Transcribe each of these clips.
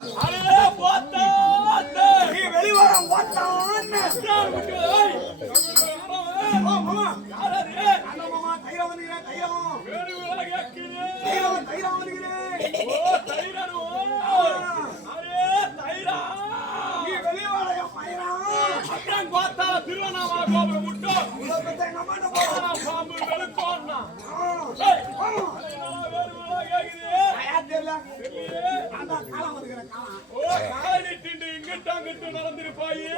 நீ வெளிவரம் பார்த்தான் திருவண்ணாமலை கோபுரம் விட்டோம் பாம்பு வெளுக்கோன்னா இங்கிட்டு நடந்திருப்பாயே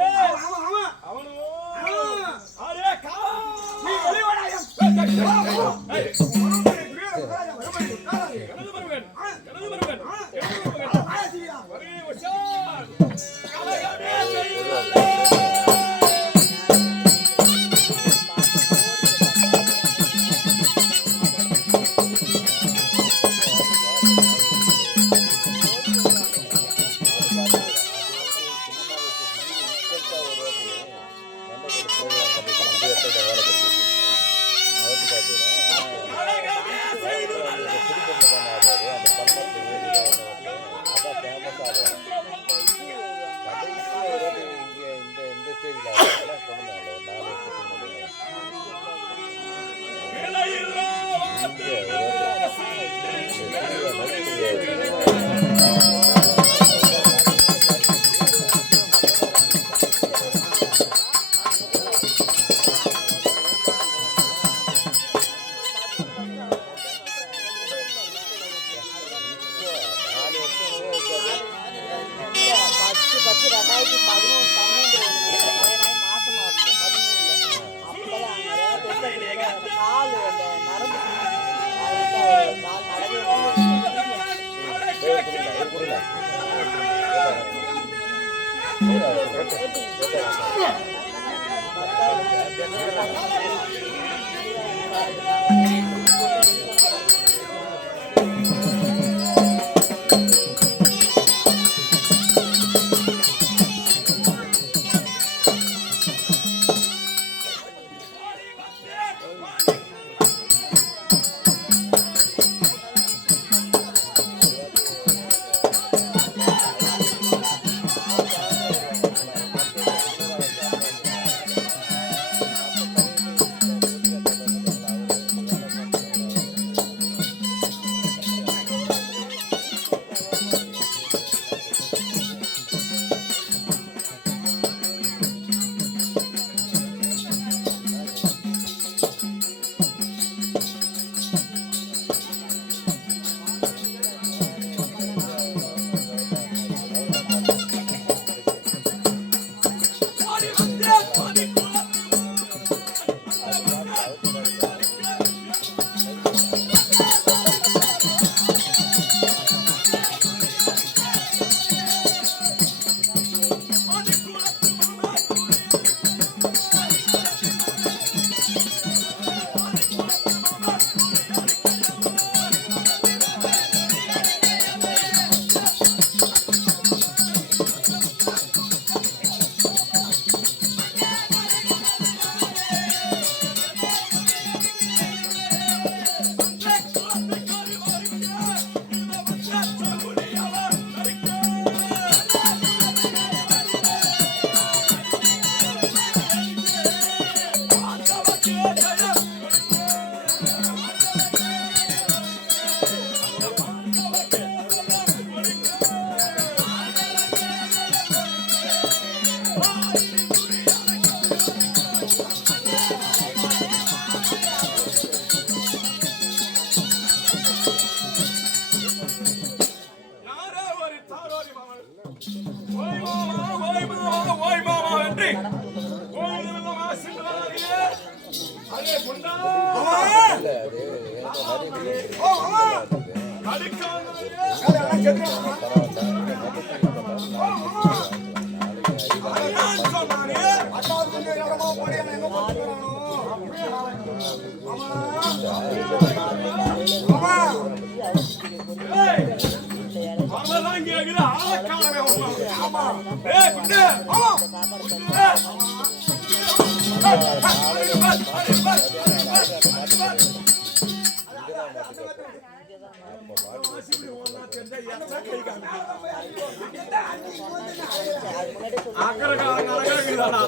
அக்கறைக்காரங்க அழகாக்குதாடா.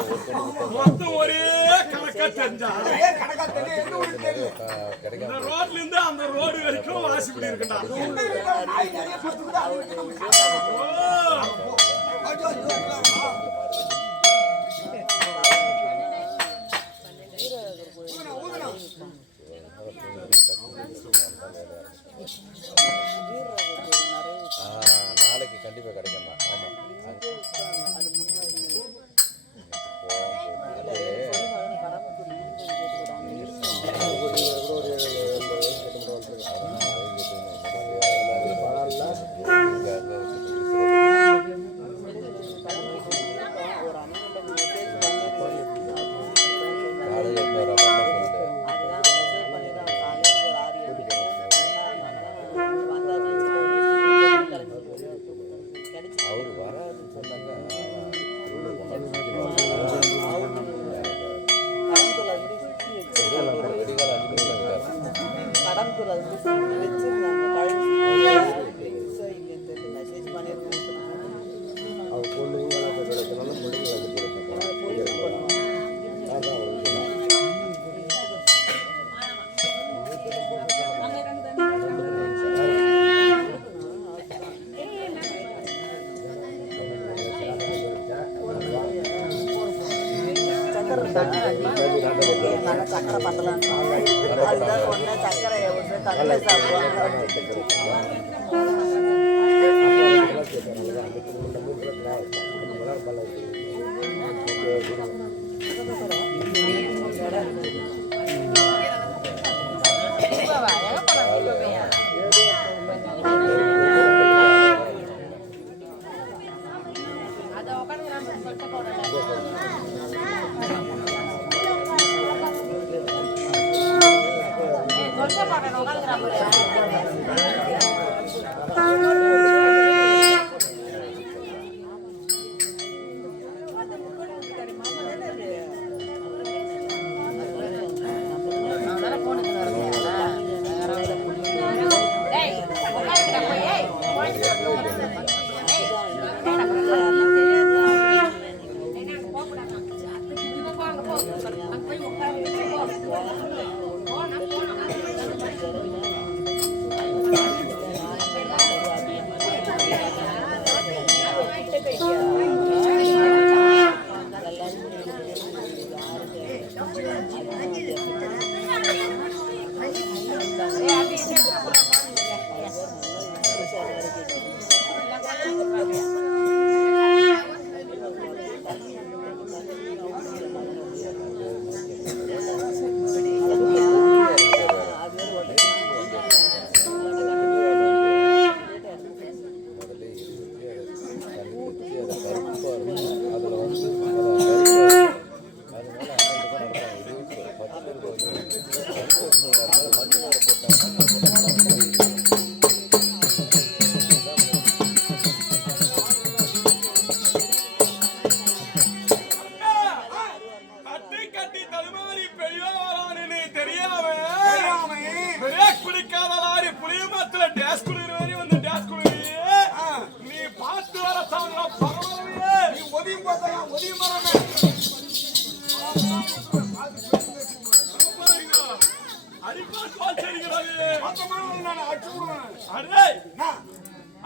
மொத்தம் ஒரே கணக்கா தெரிஞ்சா கணக்கா தெரியும் எந்த ஊருக்கு தெரியும் இந்த ரோட்ல இருந்து அந்த ரோடு வரைக்கும் வாசிப்படி இருக்குடா. நாய் நிறைய படுத்துக்குது அது வரைக்கும் நம்ம சாப்பிடலாம். ஓ ஐயோ, ஐயோ, ஐயோ. ஊதுனா, ஊதுனா. நாளைக்கு கண்டிப்பா கிடைக்கும். ஆமா அவரு வராதுன்னு சொன்னாங்க. சக்கரை பத்தலாம் அதுதான் சொன்னேன். சக்கரையை விட்டு தக்கலை சாப்பிடுவாங்க.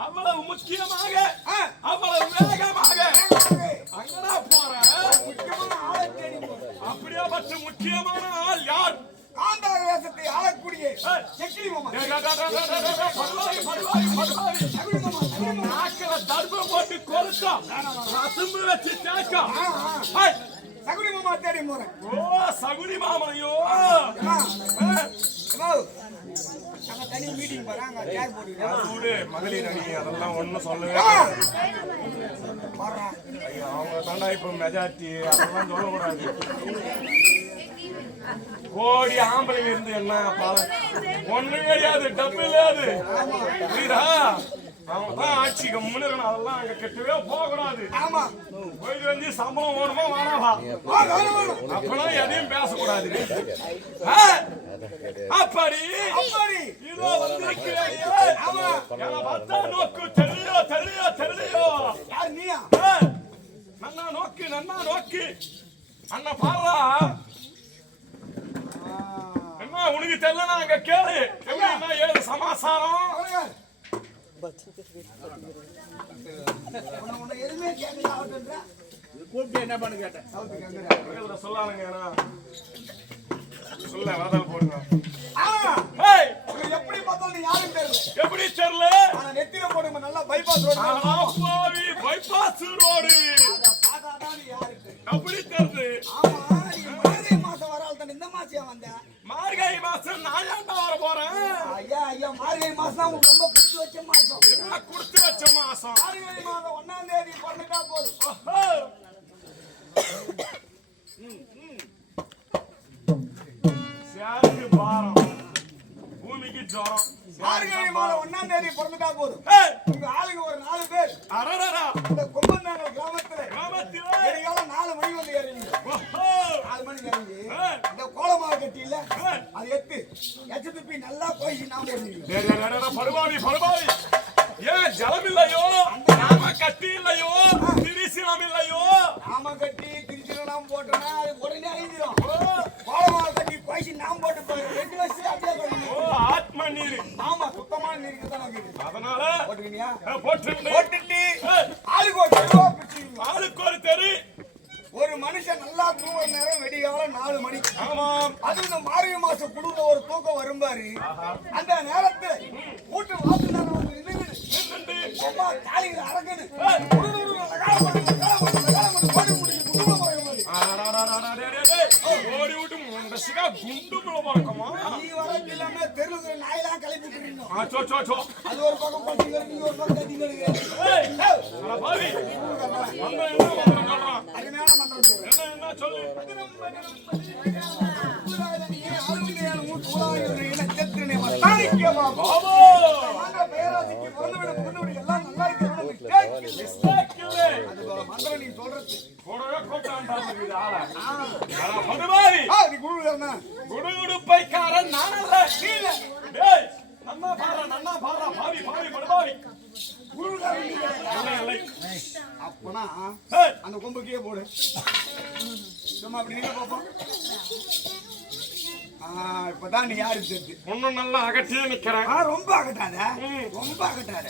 அவ்வளவு முக்கியமாக அவ்வளவு வேகமாக அங்கடா போறேன். அப்படியாப்பட்ட முக்கியமான ஆள் யார்? காந்தார வேஷத்தை ஆளக்கூடிய செக்கிலி மாமா. நாக்கில தர்ப போட்டு கொளுத்தா ரசம்பு வச்சு தேக்கா சகுனி மாமா தேடி போறேன். ஓ சகுனி மாமனையோ நாங்க தனி மீட்டிங் போறாங்க. சேர் போட்டு மகளிர் அணி அதெல்லாம் ஒண்ணும் சொல்லவே அவங்க தாண்டா இப்ப மெஜாரிட்டி அதெல்லாம் சொல்லக்கூடாது. கோடி ஆம்பளைங்க இருந்து என்ன பாலம் ஒண்ணு கிடையாது. டப்பு இல்லையாது புரியுதா? அவங்க தான் ஆட்சி கம்முன்னு இருக்கணும். அதெல்லாம் அங்க கெட்டவே போகக்கூடாது. ஆமா போயிட்டு வந்து சம்பளம் வேணுமா வேணாவா அப்பெல்லாம் எதையும் பேசக்கூடாது. அப்படி இதோ வந்திருக்கிறேன். பார்த்தா நோக்கு தெரியலையோ தெரியலையோ தெரியலையோ. யார் நீயா? போக்கு அண்ணா பாரா என்ன உனக்கு தெரியல அங்க கேளு எப்படின்னா ஏது சமாசாரம் உன்னை எதுவுமே கேட்கல அவர்கிட்ட. கூப்பிட்டு என்ன பண்ணு கேட்டேன். சொல்லானுங்க சொல்ல வாதல் போடுங்க ஏய், உனக்கு எப்படி பார்த்தாலும் நீ யாரும் தெரியல. எப்படி தெரியல ஆனா நெத்தியில போடுங்க நல்லா bypass road. பாவி பைபாஸ் ரோடு அத பார்த்தாதான் நீ யாரு தெரியும். எப்படி தெரியுது ஆமா, நீ மார்கழி மாசம் வரால் தான் இந்த மாசம் வந்த. மார்கழி மாசம் நான் ஏன்டா வர போறேன் ஐயா ஐயா, மார்கழி மாசம் தான் உங்களுக்கு ரொம்ப பிடிச்சி வச்ச மாசம். என்ன கொடுத்து வச்ச மாசம் மார்கழி மாதம் 1ஆம் தேதி பிறந்துட்டா போதும். ஓஹோ. சேருக்கு பாரம் பூமிக்கு ஜோரம் மார்கழி மாதம் 1ஆம் தேதி பிறந்துட்டா போதும். ஏய், உங்க ஆளுங்க ஒரு 4 பேர் அரடடா இந்த கொம்பன்னாங்கல் கிராமத்துல கிராமத்திலே விடிகால 4 மணிக்கு வந்து இறங்கி ஓஹோ. 4 மணிக்கு இறங்கி ஏய், இந்த கோலமாவு கட்டி இல்ல ஏய். அது எச்சு துப்பி நல்லா போய் நான் போடுவீங்க. டேய், டேய், டேய், டேய், படுபாவி படுபாவி ஏன் ஜலம் இல்லையோ நாம கட்டி இல்லையோ திரிசினம் இல்லையோ நாம கட்டி திருச்சிலாம் போட்டோம்னா அது உடனே அழிஞ்சிடும். ஓ, கோலமாவு கட்டி குழச்சி நாம் போட்டு போய் 2 வருஷத்துக்கு அப்படியே போடணும். ஓ, ஆத்ம நீர் ஆமா, சுத்தமான நீருக்கு தான் இருக்குது. அதனால போட்டுக்கினியா? போட்டு போட்டுட்டு ஆளுக்கு ஒரு தெருவா பிடிச்சிக்கணும். ஆளுக்கு ஒரு தெரு ஒரு மனுஷன் நல்லா தூங்குற நேரம் வெடிகாலம் 4 மணி. ஆமாம் அது இந்த மார்கழி மாசம் குளிர்ல ஒரு தூக்கம் வரும் பாரு. அந்த நேரத்துல வீட்டு வாசல் நேரம் வந்து நின்னுக்கிட்டு அம்மா காலிகளை அரக்கணு ஓடி முடிச்சு குடும்ப போய் மாதிரி. ஓடி விட்டு முண்டசிக்கா குண்டுக்குள்ள பறக்கமா நீ வரது இல்லாம தெருவுல நாயெல்லாம் கிளப்பிட்டு இருக்கணும். சோ சோ சோ அது ஒரு பக்கம் பட்டிங்க நீ ஒரு பக்கம் கட்டிங்க. அட பாவி நம்ம என்ன பண்றோம் சொல்றோம் அருமையான மந்திரம் சொல்றேன். என்ன என்ன சொல்லு பாபோ மந்திரம் நீ சொல்றது கூடவே கூப்பிட்டான் ஆள அட படுபாவி குடுகுடுப்பைக்காரன் நானல்ல டேய் நன்னா பாறா பாவி பாவி படுபாவி அப்பனா ஏய் அந்த கொம்புக்கே போடு. சும்மா அப்படி நின்று பார்ப்போம். இப்பதான் நீ யாரு தெரிஞ்சு ஒன்னும் நல்லா அகற்றியே நிக்கிறேன் ரொம்ப அகட்டாத ரொம்ப அகட்டாத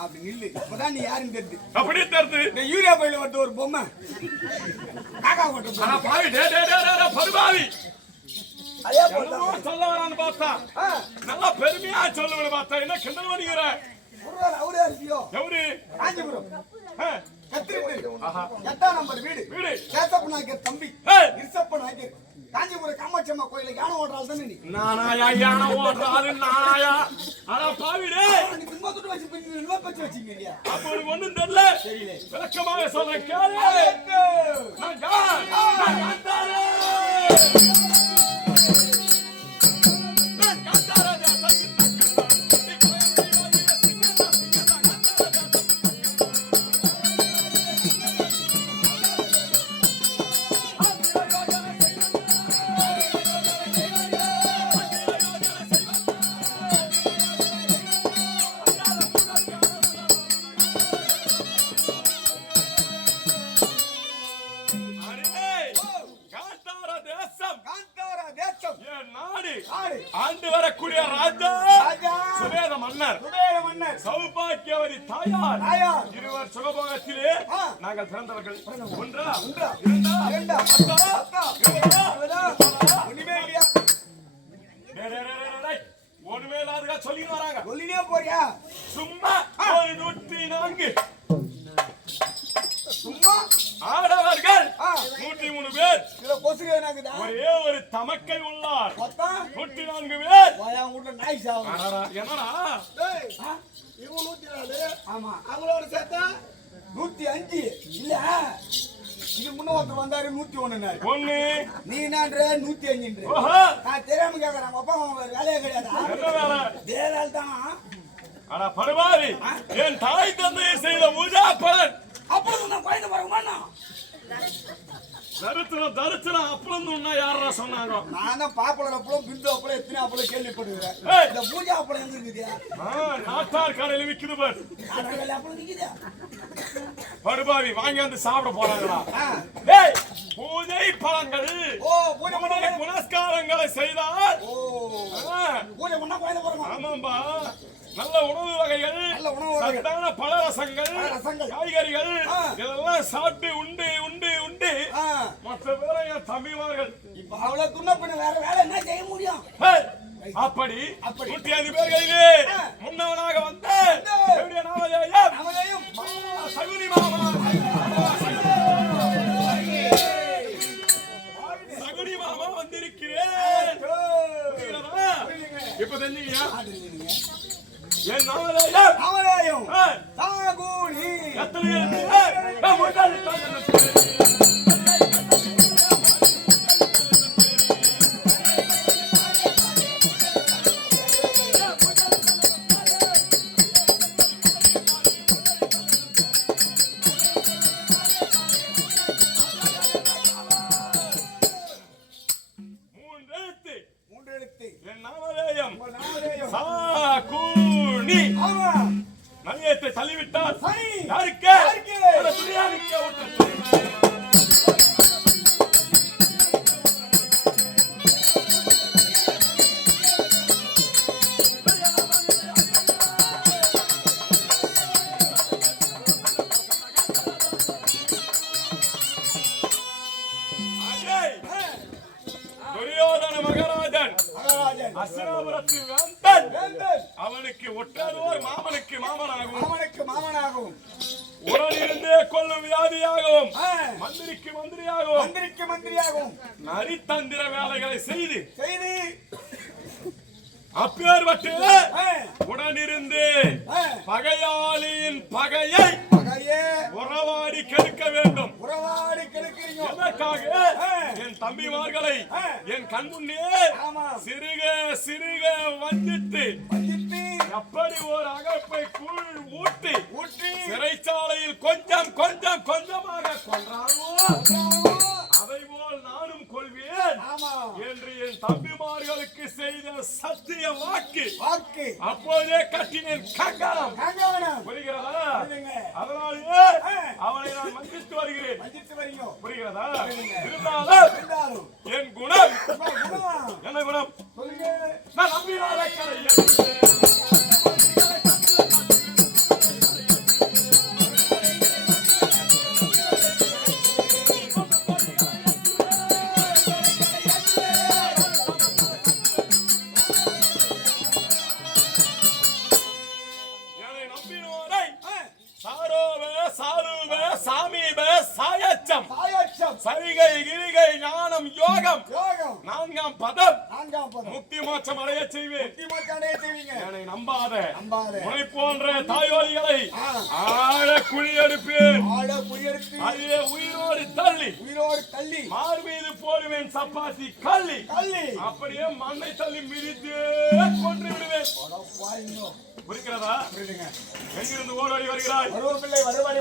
அப்படி நில்லு. இப்பதான் நீ யாருன்னு தெரிஞ்சு அப்படி தெரிது இந்த யூரியா பையில வந்து ஒரு பொம்மை காக்கா போட்டு அட பாவி டே டே டே டே படுபாவி அதே என்னமோ சொல்ல வரான்னு பார்த்தா நல்லா பெருமையா சொல்லுவேன்னு பார்த்தா என்ன கிண்டல் பண்ணிக்கிற அவரே இருப்பியோ எவரு காஞ்சிபுரம் கத்திரிட்டு 8ஆம் நம்பர் வீடு வீடு கேசப்ப நாயக்கர் தம்பி ஏய் இருசப்ப நாயக்கர் காஞ்சிபுரம் காமாட்சியம்மா கோயில யானை ஓடுறாள் தானே நீ. நானாயா யானை ஓடுறாரு நானாயா அட பாவி டேய் நீ சும்மா துட்டு வச்சு பின்னி நிலவ பச்சு வச்சீங்க இல்லையா? அப்ப உனக்கு ஒண்ணும் தெரியல தெரியல. விளக்கமாக சொல்றேன் கேளு நான் யார் நான் காந்தாரே ஆண்டு வரக்கூடிய ராஜா சுவேத மன்னர் சௌபாக்கியவதி தாயார் இருவர் சுகபோகத்திலே நாங்கள் பிறந்தவர்கள் ஒன்றா இரண்டா ஒண்ணுமே இல்லையா? ஒண்ணுமே இல்லாததா சொல்லிட்டு வராங்க சொல்லினே போறியா? சும்மா ஒரு 104 சும்மா ஆடவர்கள் 103 பேர் இதுல கொசுக எனக்குதா? ஒரே ஒரு தமக்கை உள்ளார் மொத்தம் 104 பேர் வாயா வீட்டுல நாய் சாவும். அடடா, என்னடா இவங்க 104 ஆமா அவங்களோட சேர்த்தா 105 இல்ல இது முன்ன ஒருத்தர் வந்தாரு 101 ஒண்ணு நீ என்னன்ற 105 ஓஹோ நான் தெரியாம கேக்குறேன் அப்பா வேலையே கிடையாதா? என்ன வேலை தேவால் தான் அட படுவாரி என் தாய் தந்தையை செய்த பூஜா பலன் அப்புறம் நான் பயந்து வரமாட்டா. தரித்திரம் அப்பளம் உண்ணா யாரா சொன்னாங்க நான் தான் பாப்பளம் அப்பளம் பிந்து அப்பளம் எத்தனை அப்பளம் கேள்விப்படுகிறேன். ஏய். இந்த பூஜா அப்பளம் எங்க இருக்குது? நாட்டார் கடையில் விக்குது பாரு நாடகங்கள் அப்பளம் இருக்குதா? படுபாவி வாங்கி வந்து சாப்பிட போறாங்களா ஆ. ஏய் பூஜை பழங்கள் ஓ பூஜை பூஜை பண்ண புனஸ்காரங்களை செய்தால் ஓ ஆ, பூஜை பண்ணா குழந்தை பிறக்கும். ஆமாம்பா நல்ல உணவு வகைகள் நல்ல உணவு வகைகள். சத்தான பழரசங்கள் பழரசங்கள். காய்கறிகள் ஆ. இதெல்லாம் சாப்பிட்டு உண்டு உண்டு உண்டு ஆ, மற்ற பேரை என் தம்பிமார்கள் இப்ப அவ்வளவு துண்ண பண்ண வேற வேலை என்ன செய்ய முடியும்? ஹே, அப்படி அப்படி. 105 பேர்களிலே ஆ. முன்னவனாக வந்த வந்து. என்னுடைய நாமதேயம் அவளையும் சகுனி மாமா சகுனி மாமா வந்திருக்கிறேன் புரிகிறதா? இப்ப தெரிஞ்சீங்களா என் நாமதேயம் அவளையும் ஆ. தாகூனி எத்தனை இருக்கு? நான் முன்னாடி உட்கார்ந்து மூன்றெழுத்து மூன்றெழுத்து என் நாமதேயம் உங்கள் நாமதேயம் சாகுனி ஆமா மணியத்தை தள்ளிவிட்டால் சரி யாருக்கு யாருக்கு? அந்த துணியாவுக்கு ஒற்றை. அடேய், துரியோதன மகாராஜன் மகாராஜன் அஸ்தினாபுரத்து வேந்தன் வேந்தன் அவனுக்கு ஒற்றாதோர் மாமனுக்கு மாமனாகும் மாமனுக்கு மாமனாகவும் உடனிருந்தே கொல்லும் வியாதியாகவும் ஆ, மந்திரிக்கு மந்திரியாகவும் மந்திரிக்கு மந்திரியாகவும் நரித்தந்திர வேலைகளை செய்து செய்தி அப்பேற்பட்டு ஆ, உடனிருந்து ஆ, பகையாளியின் பகையை பகையே உறவாடி கெடுக்க வேண்டும். உறவாடி கெடுக்கிறீங்க எதற்காக ஆ. என் தம்பிமார்களை ஆ. என் கண்முன்னே ஆமா சிறுக சிறுக வஞ்சித்து வஞ்சித்து எப்படி ஒரு அகப்பை கூழ் ஊட்டி ஊற்றி சிறைச்சாலையில் கொஞ்சம் கொஞ்சம் கொஞ்சமாக கொன்றானோ அதை போல் நானும் கொள்வேன் ஆமா என்று என் தம்பிமார்களுக்கு செய்த சத்திய வாக்கு வாக்கு அப்போதே கட்டினேன் கங்கணம். கங்கவனம் புரிகிறதா? புரியுதுங்க. அதனாலேயே ஆ. அவனை நான் மன்னித்து வருகிறேன். வஞ்சித்து வரீங்க புரிகிறதா? புரியுதுங்க. இருந்தாலும் இருந்தாலும் என் குணம் உங்க குணம் என்ன குணம்? சொல்லுங்க நான் நம்பினாலே கரை. என்னை நம்பினோரை சாரோவ சாருவ சாமீப சாயச்சம் சாயாட்சம் சரிகை கிரிகை ஞானம் யோகம் யோகம் 4ஆம் பதம் நான்காம் பதம் முக்தி மோட்சம் அடைய செய்வேன். முக்கியமாச்சானே செய்வீங்க என்னை நம்பாத நம்பாத உனை போன்ற தாயோலிகளை ஆ. ஆழ குழி எடுப்பேன். ஆட புயெடுத்து அதே உயிரோடு தள்ளி உயிரோடு தள்ளி மார் மீது போடுவேன் சப்பாத்தி கள்ளி தள்ளி அப்படியே மண்ணை தள்ளி மிதித்து கொன்று விடுவேன். பாருங்க புரிகிறதா? புரியுதுங்க எங்கிருந்து ஓடோடி வருகிறாய்? வருவப்பிள்ளை வருவாடி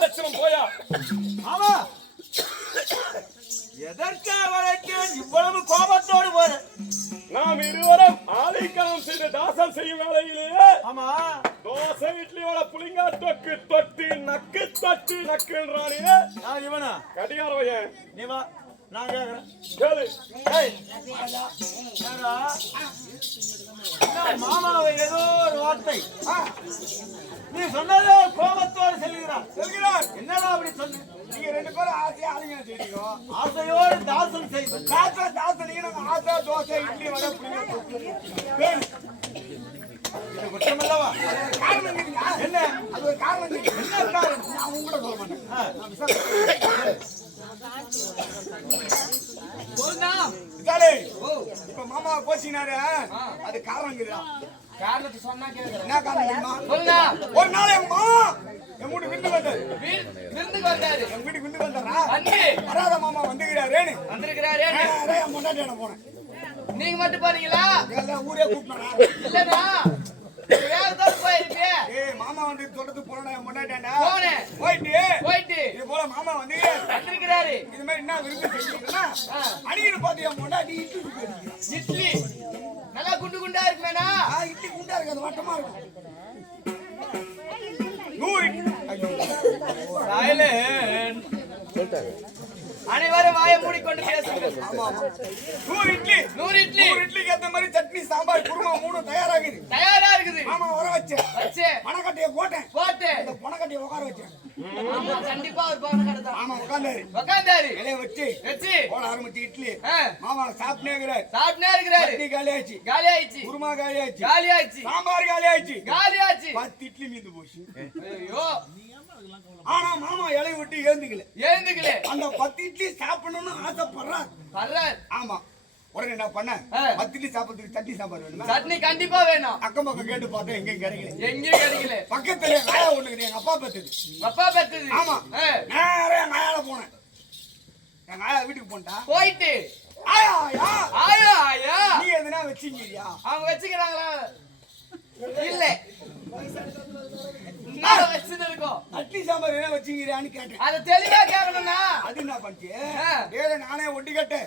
லட்சம் போயா ஆமா எதற்காக வரைக்கும் இவ்வளவு கோபத்தோடு போற நாம் இருவரும் ஆதிக்கம் செய்து தாசம் செய்யும் வேலையிலேயே ஆமா தோசை இட்லி வட புளிங்கா தொக்கு தொட்டு நக்கு தொட்டு நக்குன்றானே நான் இவனா கடிகார பையன் நீ வா நான் கேக்குறேன் கேளு ஏய் ஏடா மாமாவை ஏதோ ஒரு வார்த்தை நீ சொன்னதே கோபத்தோடு செல்கிறார் என்னடா அப்படி சொல்லு நீங்க 2 பேரும் ஆசையா ஆளுங்க செய்றீங்க. ஆசையோடு தாசன் செய்தோம். தாசை நீங்க நாங்க ஆசை தோசை இட்லி வடை புளிங்க இது குற்றமல்லவா? காரணம் இருக்குங்க. என்ன? அது ஒரு காரணம் இருக்கு. என்ன காரணம்? நான் உங்களை சொல்ல மாட்டேன். நான் விசாரிக்கிறேன். விசாலே, இப்ப மாமா கோச்சினாரு, அது காரணம் இருக்குதா? காரணத்தை சொன்னா கேக்குறேன். என்ன காரணம் தெரியுமா? சொல்லுங்க. ஒரு நாள் எங்க மாமா என் வீட்டுக்கு விருந்து வந்தாரு. விருந்துக்கு வந்தாரு. எங்க வீட்டுக்கு விருந்து வந்தாரா? வந்து வராத மாமா வந்துக்கிறாரேன்னு வந்திருக்கிறாரு. என் முன்னாடி போனேன். நீங்க மட்டும் போறீங்களா? எல்லாம் ஊரே கூப்பிட்டானா? இல்லடா. வேறதோட போயிருப்பே. ஏய் மாமா வந்து சொல்றது போறடா என் முன்னாடிடா. போனேன். போயிட்டு இது போல மாமா வந்து வந்திருக்கிறாரு. இது மாதிரி என்ன விருந்து செஞ்சீங்கன்னா அடிக்கிற பாத்து என் முன்னாடி இட்லி நல்லா குண்டு குண்டா இருக்குமேனா? இட்லி குண்டா இருக்கு, அது வட்டமா இருக்கும். 100 சைலண்ட். சொல்லிட்டாங்க. அனைவரும் வாயை மூடிக்கொண்டு பேசுங்கள். 100 இட்லி 100 இட்லி. 100 இட்லிக்கு ஏத்த மாதிரி சட்னி சாம்பார் குருமா 3 தயாராகுது. தயாரா இருக்குது. மாமா வர வச்சேன். பணக்கட்டைய போட்டேன். இந்த பணக்கட்டைய உட்கார வச்சேன். ஆமா, கண்டிப்பா ஒரு பணம் கடதான். மாமா உட்கார்ந்தாரு. இலைய வச்சு போட ஆரம்பிச்சு இட்லி மாமா சாப்பிட்டே இருக்கிறாரு. இருக்கிறாரு. காலி ஆயிடுச்சு. குருமா காலி ஆயிடுச்சு. சாம்பார் காலி ஆயிடுச்சு. 10 இட்லி மீந்து போச்சு. ஐயோ. ஆனா மாமா இலைய விட்டு எழுந்துக்கல. அந்த 10 இட்லி சாப்பிடணும்னு ஆசைப்படுறாரு. ஆமா. உடனே என்ன பண்ண, 10 இட்லி சாப்பிடுறதுக்கு சட்னி சாம்பார் வேணுமா? சட்னி கண்டிப்பா வேணும். அக்கம் பக்கம் கேட்டு பார்த்தா எங்கேயும் கிடைக்கல. பக்கத்துல காயா ஒண்ணுக்கு எங்க அப்பா பெத்தது. ஆமா. நேரா எங்க ஆயால போனேன். எங்க ஆயா வீட்டுக்கு போன்டா. போயிட்டு ஆயா நீ எதுனா வச்சிங்கறியா? அவங்க வச்சுக்கிறாங்களா? இல்ல. நான் வச்சிட்டு இருக்கோம். அட்லி சாம்பார் என்ன வச்சிங்கறியான்னு கேட்டேன். அத தெளிவா கேக்கணும்னா அது என்ன பண்ணி? ஏல நானே ஒண்டி கட்டேன்.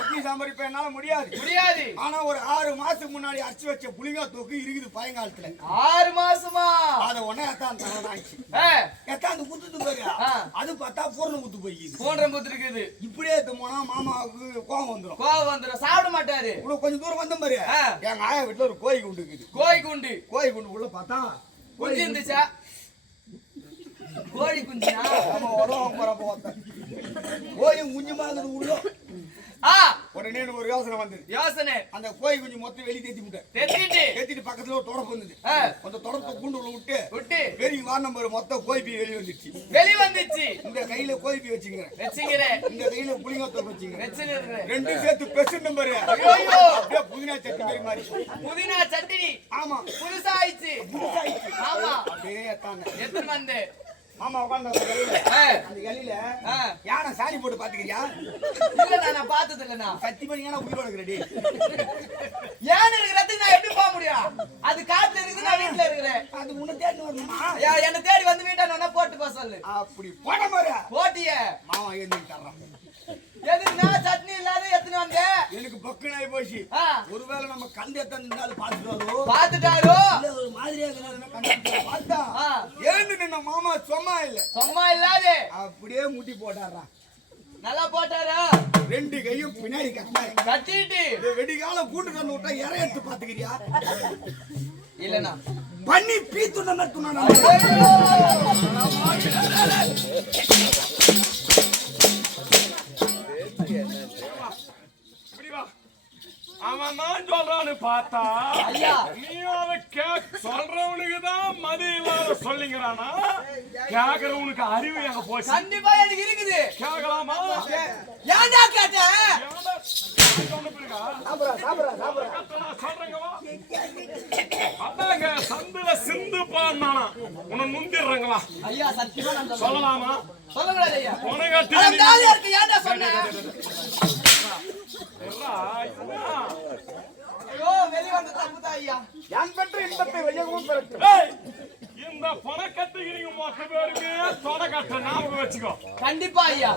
அட்லி சாம்பார் இப்ப என்னால முடியாது. ஆனா ஒரு 6 மாசத்துக்கு முன்னாடி அரைச்சு வச்ச புளிங்கா தூக்கு இருக்குது பையங்காலத்துல. 6 மாசமா? அத உடனே எத்தான் தரடாச்சு. எத்தான் குத்துட்டு போய் அது பார்த்தா பூர்ண குத்து போயிடுது. பூர்ண குத்து இருக்குது. இப்படியே போனா மாமாவுக்கு கோவம் வந்துரும். சாப்பிட மாட்டாரு. இவ்வளவு கொஞ்சம் தூரம் வந்த பாரு. எங்க ஆயா வீட்டுல ஒரு கோழி குண்டு இருக்குது. கோழி குண்டு உள்ள பார்த்தா குஞ்சு இருந்துச்சா? கோழி குஞ்சுனா? ஆமா, உடம்பு போறப்ப பார்த்தேன். கோழி குஞ்சு மாதிரி உள்ள. உடனே ஒரு யோசனை வந்தது. அந்த கோழி குஞ்சு மொத்தம் வெளியே தேத்திட்டு பக்கத்துல ஒரு தொடப்பு வந்தது. அந்த தொடப்பை கூண்டு உள்ள விட்டு வெளியே வா நம்பர் மொத்தம் கோழி பீ வெளியே வந்துச்சு. இந்த கையில கோழி பீ வச்சுக்கிறேன். இந்த கையில புளிங்கா தோப்பு வச்சுக்கிறேன். ரெண்டும் சேர்த்து பெசு நம்பர். அப்படியே புதினா சட்னி மாதிரி. புதினா சட்னி. ஆமா, புதுசா ஆயிடுச்சு. ஆமா, அப்படியே எத்தனை வந்து மாமா உட்கார்ந்து அந்த கலியில யானை சாணி போட்டு பாத்துக்கிறியா? இல்ல, நான் பார்த்தது இல்ல. சத்தியமா யானை உயிரோட இருக்கிறடி. யானை இருக்கிறதுக்கு நான் எப்படி போக முடியும்? அது காட்டுல இருக்குது, நான் வீட்டுல இருக்கிறேன். அது உன்னை தேடி வரணுமா? என்ன தேடி வந்து வீட்டை நான் போட்டு போக சொல்லு. அப்படி போட மாதிரி போட்டிய மாமா எழுந்துட்டாரான். எதுனா சட்னி இல்லாத எத்தனை வந்த? எனக்கு பக்குனாய் போச்சு. ஒருவேளை நம்ம கண்டு எத்தாலும் பாத்துட்டாரோ ஒரு மாதிரியா பார்த்தா எழுந்து நின்ன மாமா சும்மா இல்லாத அப்படியே முட்டி போட்டாரா. நல்லா போட்டாரா? 2 கையும் பின்னாடி கட்டிட்டு வெடிகால கூட்டு தந்து விட்டா இற எடுத்து பாத்துக்கிறியா? இல்லனா பண்ணி பீத்துன நட்டுனா அவன் தான் சொல்றான்னு பார்த்தா நீ சொல்றவனுக்கு தான் மதி இல்லாத சொல்லிங்கிறானா? கேக்குறவனுக்கு அறிவு எங்க போச்சு? கண்டிப்பா எனக்கு இருக்குது. கேட்கலாமா? ஏன்டா கேட்ட? அதாங்க சந்துல சிந்து பாடினானா உன்னை நுந்திடுறாங்களா? ஐயா சத்தியமா நான் சொல்லலாமா? சொல்லக்கூடாது ஐயா. உனக்கு ஏன்டா சொன்ன? இந்த பணக்கட்டு மொத்த பேருக்கு தொடக்கட்ட ஞாபகம் வச்சுக்கோ. கண்டிப்பா ஐயா.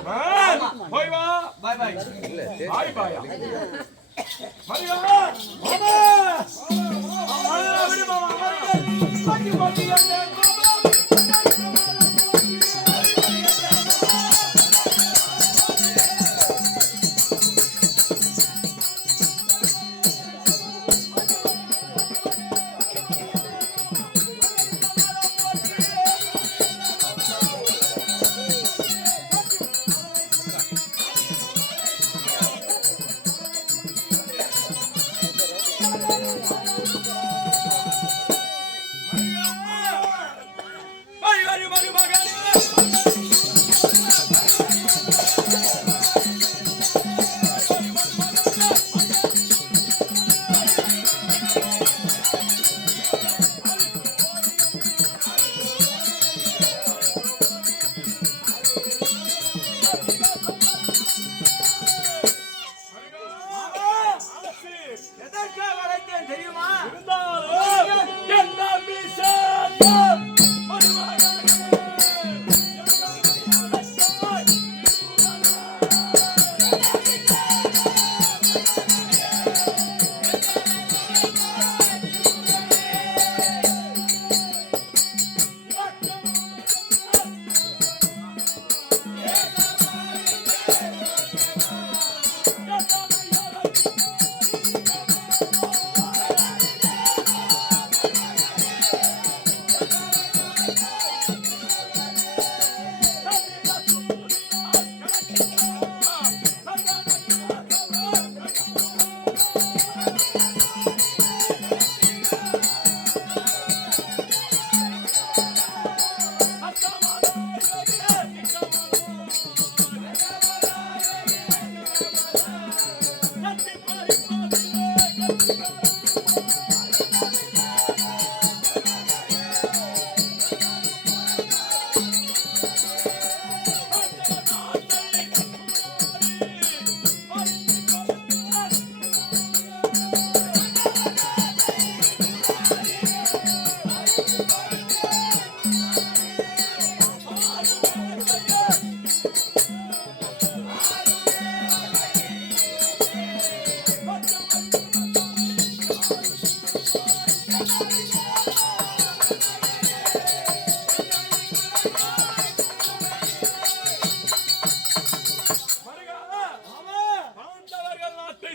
போய் வா. பாய் பாய். பாய் பாயா. எதற்காக அழைத்தேன் தெரியுமா?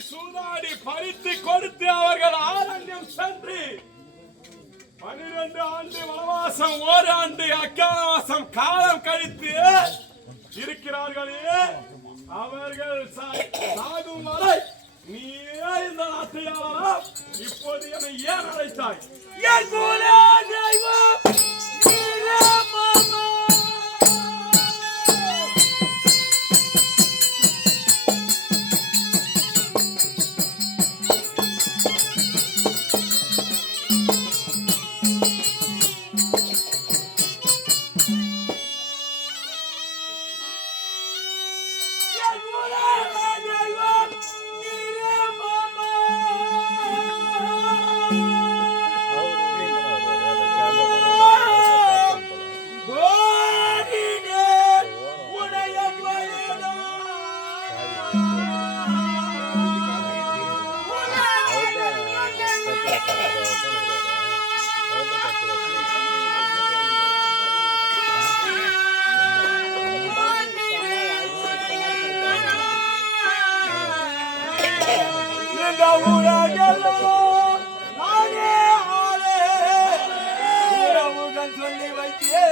சூதாடி பறித்து கொடுத்து அவர்கள் ஆரண்யம் சென்று 12 ஆண்டு வனவாசம் ஓராண்டு அக்காலவாசம் காலம் கழித்து இருக்கிறார்களே அவர்கள் சாகும் வரை நீயே இந்த நாட்டை ஆளலாம். இப்போது என்னை ஏன் அழைத்தாய்? என் குல தெய்வம் நீயே மாமா. சொல்லி வைத்தே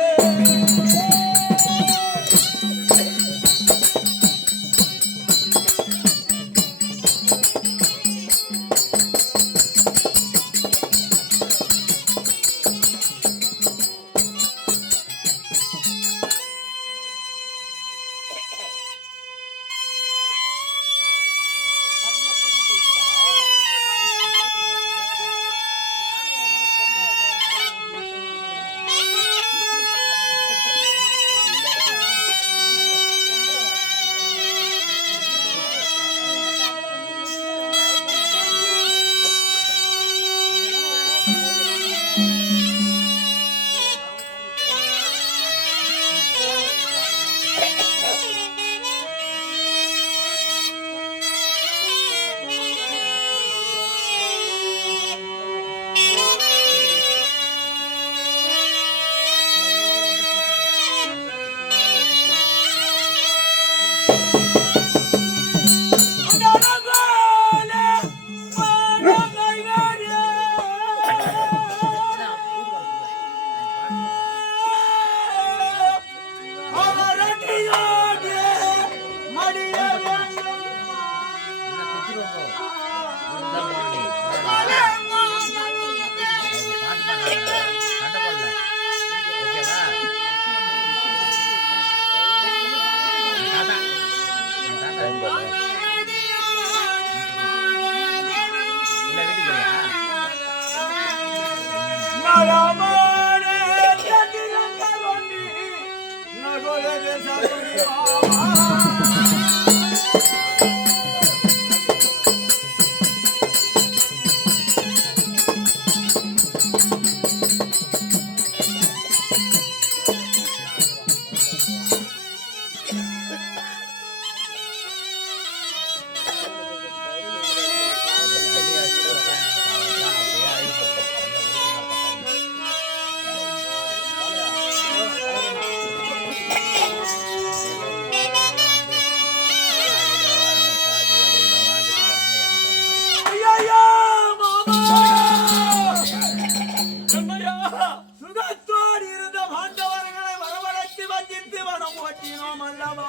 சுகத்தோடு இருந்த பாண்டவர்களை வரவழைத்து வஞ்சித்து வனம் ஓட்டினோம் அல்லவா?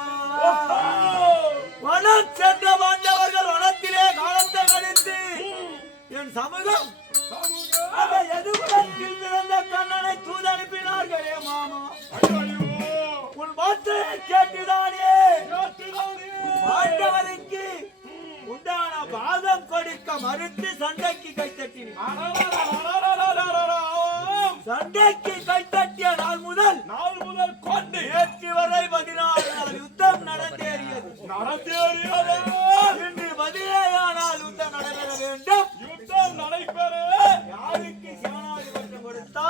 வனம் சென்ற பாண்டவர்கள் வனத்திலே காலத்தை கழித்து என் சமூகம் அந்த எதிர்ப்புறத்தில் பிறந்த கண்ணனை தூதனுப்பினார்களே மாமா. உன் வார்த்தையை கேட்டுதானே பாண்டவருக்கு உண்டான பாகம் கொடுக்க மறுத்து சண்டைக்கு கைத்தட்டினார். சண்டைக்கு கைத்தட்டிய நாள் முதல் கொண்டு ஏற்றி வரை 14 நாள் யுத்தம் நடந்தேறியது. இன்று 17 நாள் யுத்தம் நடைபெற வேண்டும். யுத்தம் நடைபெற யாருக்கு சேனாதிபத்தியம் கொடுத்தா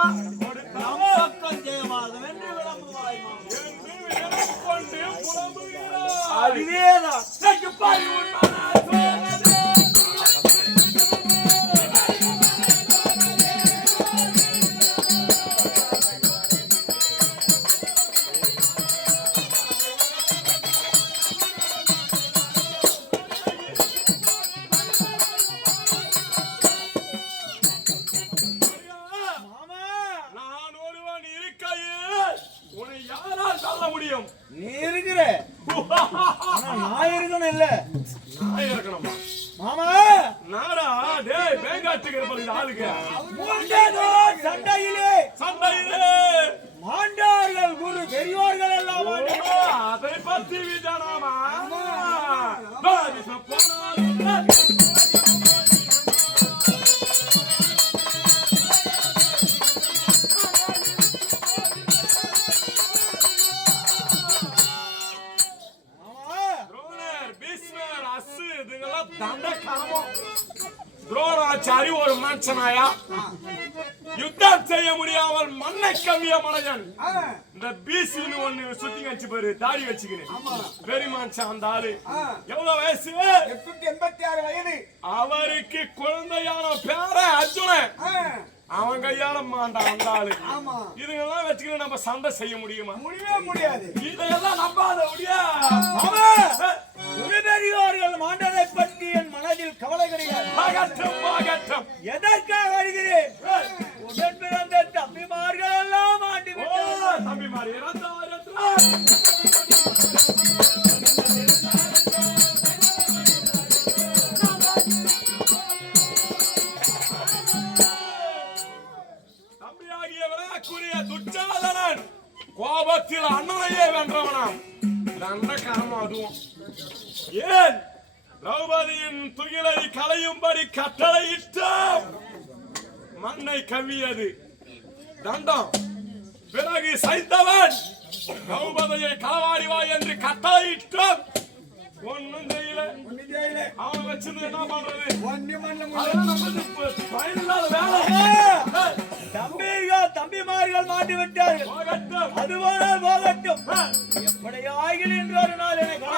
நம் பக்கம் ஜெயமாகும் என்று விளம்புவாய் அதுவேதான் நீ இருக்கிற நான் இருக்கணும் இல்ல நான் இருக்கணுமா மாமா நாடா டேய் பேங்காட்டுக்கு இருப்பது ஆளுக்கு சண்டையிலே மாண்டார்கள் குரு பெரியோர்கள் எல்லாம் அதை பத்தி விஜயனாமா துரோணாச்சாரி ஒரு மனுஷனாயா யுத்தம் செய்ய முடியாமல் மண்ணை கவ்விய மனிதன். இந்த பீசின்னு ஒண்ணு சுத்தி கழிச்சு பாரு தாடி வச்சுக்கிறேன் பெரிய மனுஷன். அந்த ஆளு எவ்வளவு வயசு? 86 வயது. அவருக்கு குழந்தையான பேர அர்ஜுனன். அவன் கையால மாண்டான் அந்த ஆளு. இதுங்கெல்லாம் வச்சுக்கிட்டு நம்ம சண்டை செய்ய முடியுமா? முடியவே முடியாது. இதையெல்லாம் நம்பாத முடியாது. பெரியோர்கள் மாண்டதை பற்றி என் மனதில் கவலை கிடையாது. எதற்காக வருகிறேன்? உடன் பிறந்த தம்பிமார்கள் எல்லாம் மாட்டி விட்டார்கள். தம்பிமார் துச்சாதனன் கோபத்தில் அண்ணனையே வென்றவனாம். தண்டகாரம் அதுவும் ஏன் திரௌபதியின் துகிலை களையும்படி கட்டளையிட்டான். மண்ணை கவ்வியது தண்டம். பிறகு சைத்தவன் திரௌபதியை களவாடி வா என்று கட்டளையிட்டான். ஒன்னும் செய்யல. அவன் வச்சிருந்து என்ன பண்றது? தம்பிமார்கள் மாட்டி விட்டார்கள். அதுபோனால் போகட்டும். எப்படி ஆகில் என்று ஒரு நாள் எனக்கு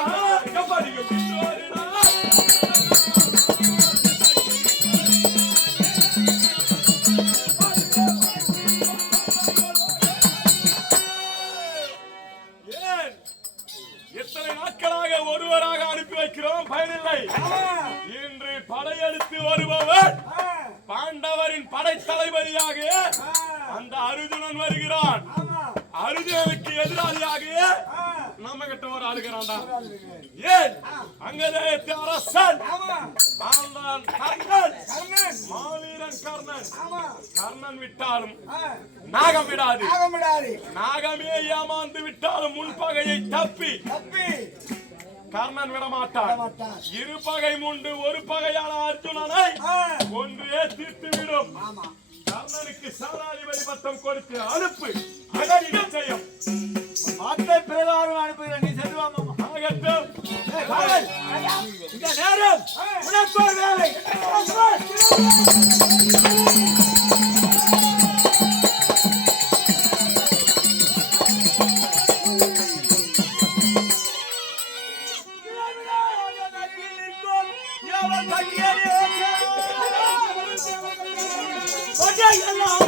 எத்தனை நாட்களாக ஒருவராக அனுப்பி வைக்கிறோம், பயனில்லை. இன்று படையெடுத்து வருபவர் பாண்டவரின் படை தளபதியாக அந்த அர்ஜுனன் வருகிறான். அர்ஜுனனுக்கு எதிராளியாக நம்ம கிட்ட ஒரு ஆளுகிறான்டா. ஏன் அங்கதேயத்து அரசன் கர்ணன், மாவீரன் கர்ணன். கர்ணன் விட்டாலும் நாகம் விடாது. நாகமே ஏமாந்து விட்டாலும் முன்பகையை தப்பி கர்ணன் விடமாட்டான். இரு பகை முண்டு ஒரு பகையான அர்ஜுனனை ஒன்றே தீர்த்து விடும். கர்ணனுக்கு சேனாதிபதி பட்டம் கொடுத்து அனுப்பு. நிச்சயம் வார்த்தை பிரகாரம் அனுப்புகிறேன். காவல். இந்த நேரம் உனக்கு ஒரு வேலை. எல்லாம்